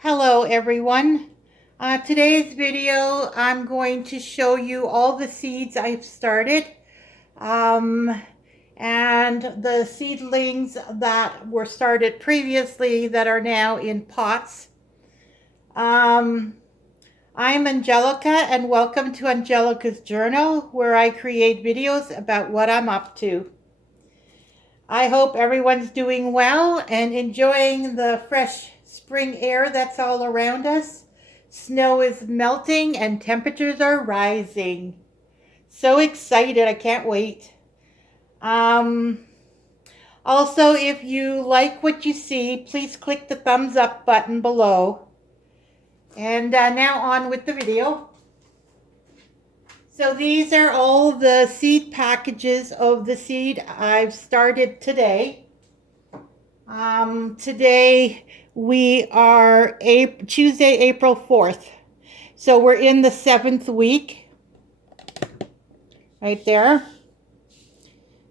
Hello everyone. Today's video I'm going to show you all the seeds I've started um, and the seedlings that were started previously that are now in pots. Um, I'm Angelica and welcome to Angelica's Journal, where I create videos about what I'm up to. I hope everyone's doing well and enjoying the fresh spring air that's all around us. Snow is melting and temperatures are rising. So excited, I can't wait. Um, Also, if you like what you see, please click the thumbs up button below. And now on with the video. So these are all the seed packages of the seed I've started today. Today we are Tuesday, April 4th. So we're in the 7th week, right there.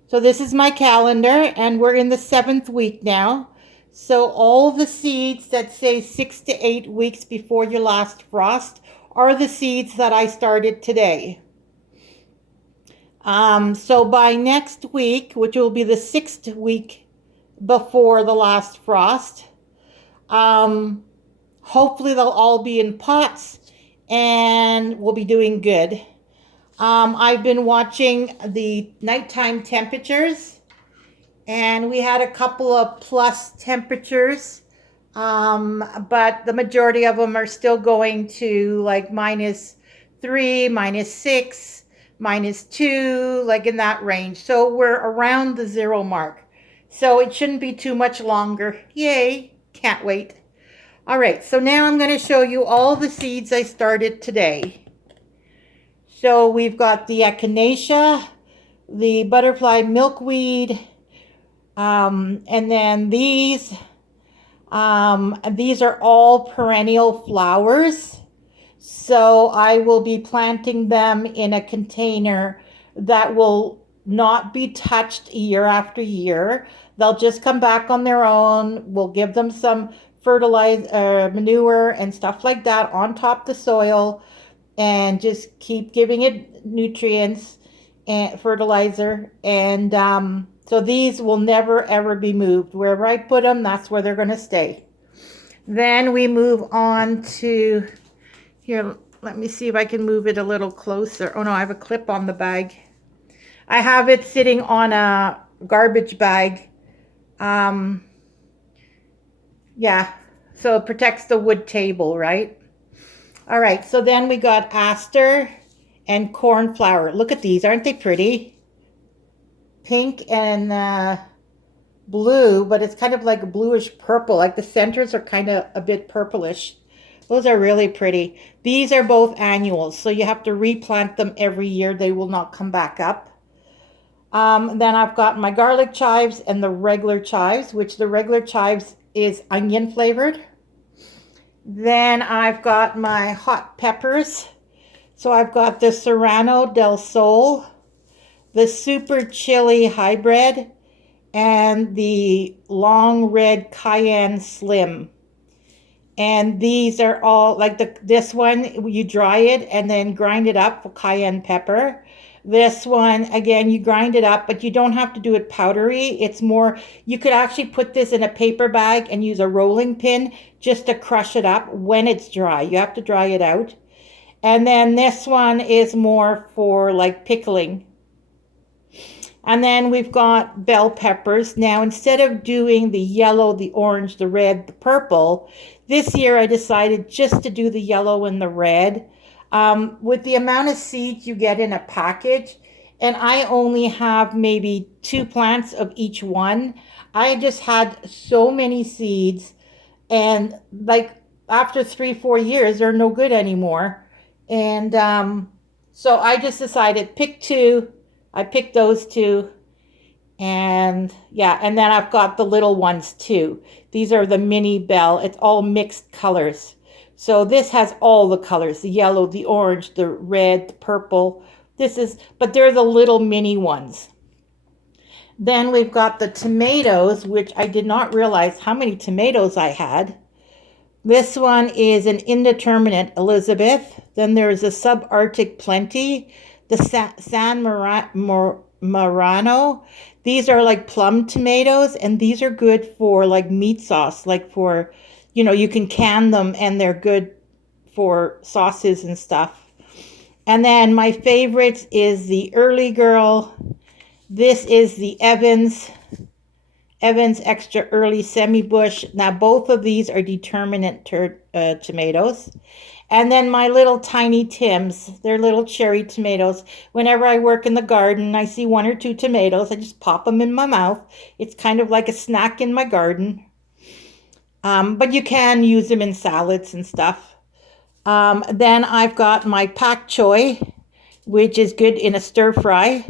So this is my calendar and we're in the 7th week now. So all the seeds that say 6 to 8 weeks before your last frost are the seeds that I started today. So by next week, which will be the 6th week before the last frost, hopefully they'll all be in pots and we'll be doing good. I've been watching the nighttime temperatures and we had a couple of plus temperatures, but the majority of them are still going to like -3, -6, -2, like in that range. So we're around the 0 mark. So it shouldn't be too much longer. Yay, can't wait. All right, so now I'm going to show you all the seeds I started today. So we've got the echinacea, the butterfly milkweed, and then these are all perennial flowers. So I will be planting them in a container that will not be touched year after year. They'll just come back on their own. We'll give them some fertilizer, manure and stuff like that on top of the soil and just keep giving it nutrients and fertilizer. And so these will never ever be moved. Wherever I put them, that's where they're going to stay. Then we move on to here. Let me see if I can move it a little closer. Oh no, I have a clip on the bag. I have it sitting on a garbage bag. Yeah, so it protects the wood table, right? All right, so then we got aster and cornflower. Look at these, aren't they pretty? Pink and blue, but it's kind of like a bluish purple. Like the centers are kind of a bit purplish. Those are really pretty. These are both annuals, so you have to replant them every year. They will not come back up. Then I've got my garlic chives and the regular chives, which the regular chives is onion flavored. Then I've got my hot peppers. So I've got the Serrano del Sol, the Super Chili Hybrid, and the Long Red Cayenne Slim. And these are all like this one, you dry it and then grind it up for cayenne pepper. This one, again, you grind it up, but you don't have to do it powdery. It's more, you could actually put this in a paper bag and use a rolling pin just to crush it up when it's dry. You have to dry it out. And then this one is more for like pickling. And then we've got bell peppers. Now, instead of doing the yellow, the orange, the red, the purple, this year I decided just to do the yellow and the red. With the amount of seeds you get in a package, and I only have maybe 2 plants of each one, I just had so many seeds, and like after 3-4 years, they're no good anymore. And so I just decided pick 2. I picked those 2. And yeah, and then I've got the little ones too. These are the mini bell. It's all mixed colors. So this has all the colors, the yellow, the orange, the red, the purple. But they're the little mini ones. Then we've got the tomatoes, which I did not realize how many tomatoes I had. This one is an indeterminate Elizabeth. Then there's a subarctic plenty, the San Marano. These are like plum tomatoes, and these are good for like meat sauce, like for, you can can them and they're good for sauces and stuff. And then my favorites is the Early Girl. This is the Evans Extra Early Semi-Bush. Now, both of these are determinate tomatoes. And then my little tiny Tims. They're little cherry tomatoes. Whenever I work in the garden, I see one or two tomatoes. I just pop them in my mouth. It's kind of like a snack in my garden. But you can use them in salads and stuff. Then I've got my pak choi, which is good in a stir fry.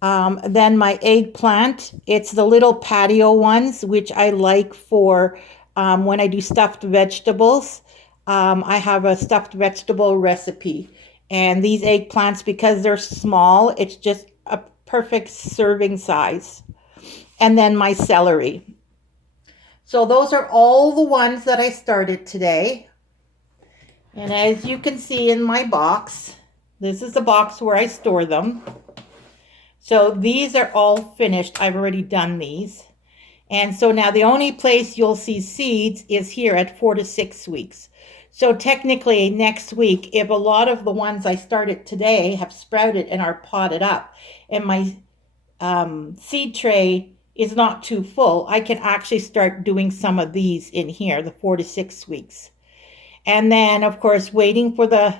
Then my eggplant, it's the little patio ones, which I like for when I do stuffed vegetables. I have a stuffed vegetable recipe. And these eggplants, because they're small, it's just a perfect serving size. And then my celery. So those are all the ones that I started today. And as you can see in my box, this is the box where I store them. So these are all finished. I've already done these. And so now the only place you'll see seeds is here at 4 to 6 weeks. So technically next week, if a lot of the ones I started today have sprouted and are potted up, and my seed tray is not too full, I can actually start doing some of these in here, the 4 to 6 weeks. And then, of course, waiting for the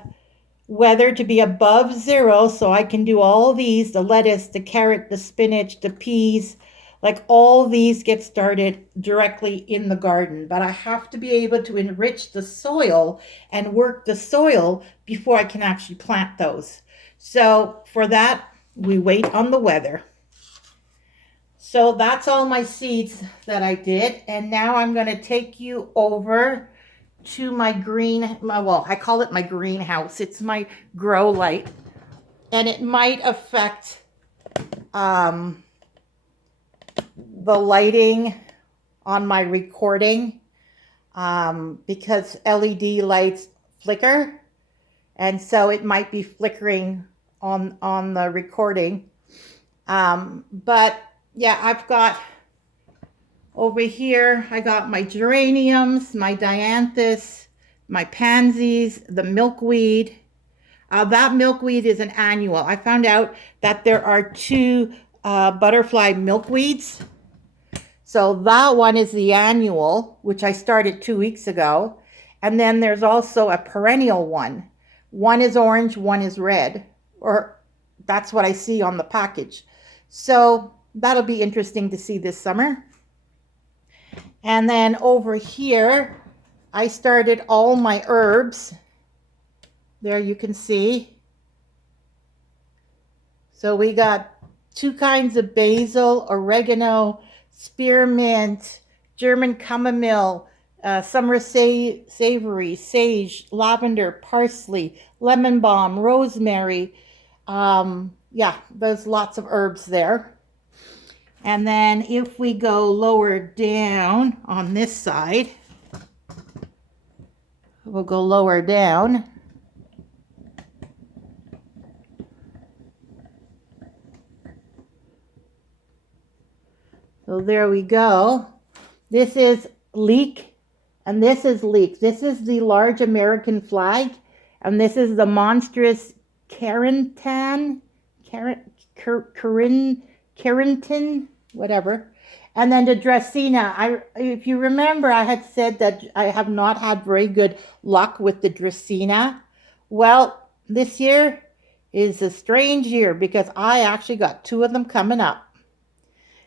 weather to be above 0 so I can do all these, the lettuce, the carrot, the spinach, the peas, like all these get started directly in the garden. But I have to be able to enrich the soil and work the soil before I can actually plant those. So for that, we wait on the weather. So that's all my seeds that I did. And now I'm going to take you over to my I call it my greenhouse. It's my grow light. And it might affect the lighting on my recording because LED lights flicker. And so it might be flickering on the recording. But yeah, I've got over here, I got my geraniums, my dianthus, my pansies, the milkweed. That milkweed is an annual. I found out that there are 2 butterfly milkweeds. So that one is the annual, which I started 2 weeks ago. And then there's also a perennial one. One is orange, one is red, or that's what I see on the package. So that'll be interesting to see this summer. And then over here, I started all my herbs. There you can see. So we got 2 kinds of basil, oregano, spearmint, German chamomile, summer savory, sage, lavender, parsley, lemon balm, rosemary. Yeah, there's lots of herbs there. And then if we go lower down on this side, we'll go lower down. So there we go. This is leek, and this is leek. This is the large American flag, and this is the monstrous Carrington, whatever. And then the Dracaena. If you remember, I had said that I have not had very good luck with the Dracaena. Well, this year is a strange year because I actually got 2 of them coming up.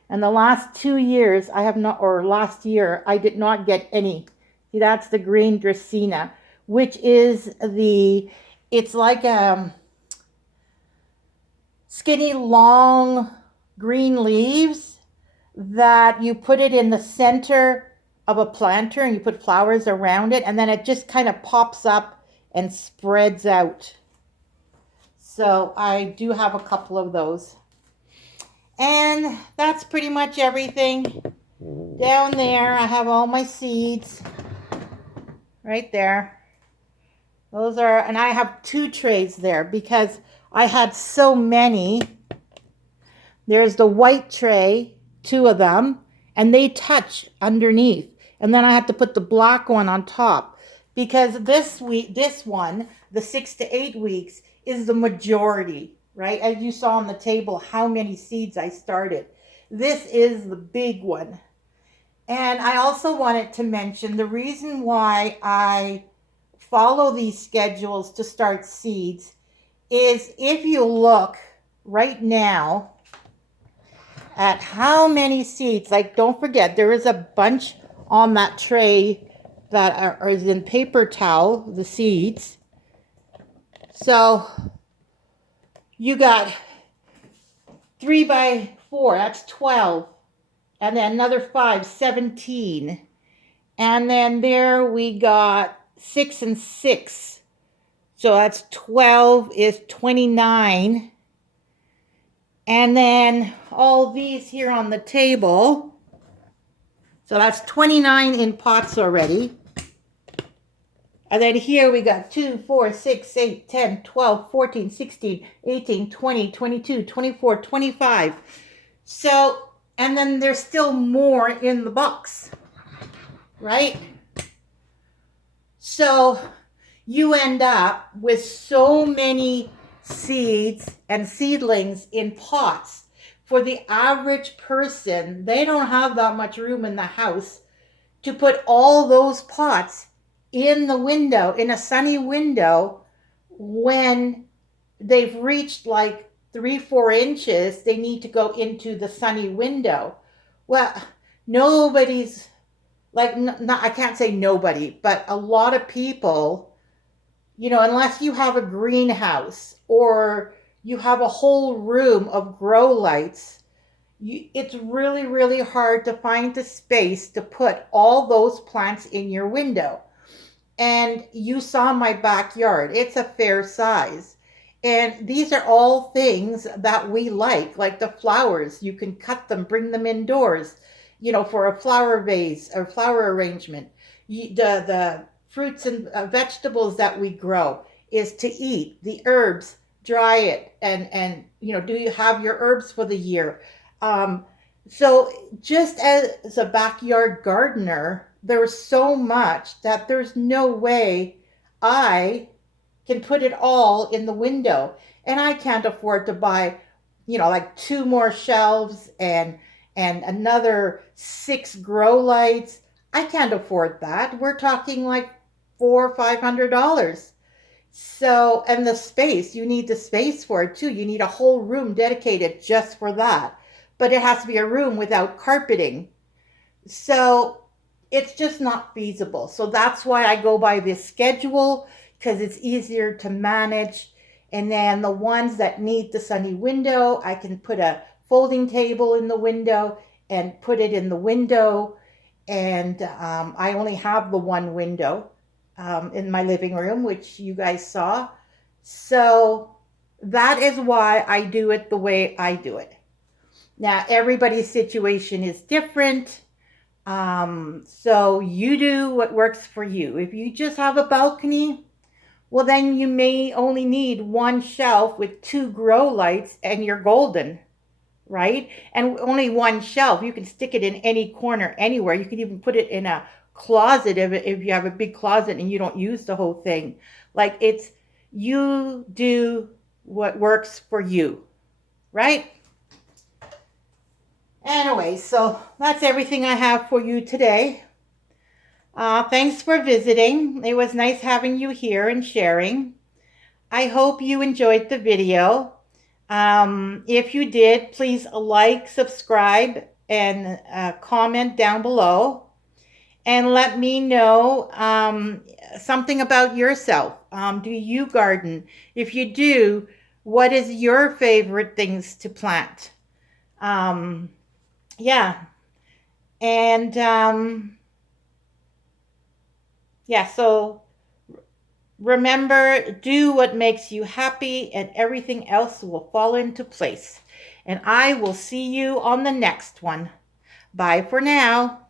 And the last 2 years, last year, I did not get any. See, that's the green Dracaena, which is it's like skinny, long green leaves that you put it in the center of a planter and you put flowers around it, and then it just kind of pops up and spreads out. So I do have a couple of those. And that's pretty much everything. Down there, I have all my seeds. right there. Those are, and I have 2 trays there because I had so many. There's the white tray, 2 of them, and they touch underneath. And then I had to put the black one on top because this one, the 6 to 8 weeks, is the majority, right? As you saw on the table, how many seeds I started. This is the big one. And I also wanted to mention the reason why I follow these schedules to start seeds is if you look right now at how many seeds, like don't forget there is a bunch on that tray that is in paper towel, the seeds. So you got 3 by 4, that's 12. And then another 5, 17. And then there we got 6 and 6. So that's 12 is 29. And then all these here on the table. So that's 29 in pots already. And then here we got 2, 4, 6, 8, 10, 12, 14, 16, 18, 20, 22, 24, 25. So, and then there's still more in the box, right? So you end up with so many seeds and seedlings in pots. For the average person, they don't have that much room in the house to put all those pots in the window, in a sunny window, when they've reached like 3-4 inches, they need to go into the sunny window. Well, nobody's like, not, I can't say nobody, but a lot of people, you know, unless you have a greenhouse or you have a whole room of grow lights, it's really, really hard to find the space to put all those plants in your window. And you saw my backyard. It's a fair size. And these are all things that we like the flowers. You can cut them, bring them indoors, you know, for a flower vase or flower arrangement. The fruits and vegetables that we grow is to eat. The herbs, dry it, and you know, do you have your herbs for the year? So just as a backyard gardener, there's so much that there's no way I can put it all in the window. And I can't afford to buy, you know, like 2 more shelves and another 6 grow lights. I can't afford that. We're talking like $400 or $500. So, and the space, you need the space for it too. You need a whole room dedicated just for that. But it has to be a room without carpeting. So it's just not feasible. So that's why I go by this schedule, because it's easier to manage. And then the ones that need the sunny window, I can put a folding table in the window and put it in the window. And I only have the one window in my living room, which you guys saw. So that is why I do it the way I do it. Now, everybody's situation is different. So you do what works for you. If you just have a balcony, well, then you may only need 1 shelf with 2 grow lights and you're golden, right? And only 1 shelf. You can stick it in any corner, anywhere. You can even put it in a closet if you have a big closet and you don't use the whole thing. Like, it's, you do what works for you, right? Anyway, so that's everything I have for you today. Thanks for visiting. It was nice having you here and sharing. I hope you enjoyed the video. If you did, please like, subscribe, and comment down below. And let me know something about yourself. Do you garden? If you do, what is your favorite things to plant? Yeah. And yeah, so remember, do what makes you happy and everything else will fall into place. And I will see you on the next one. Bye for now.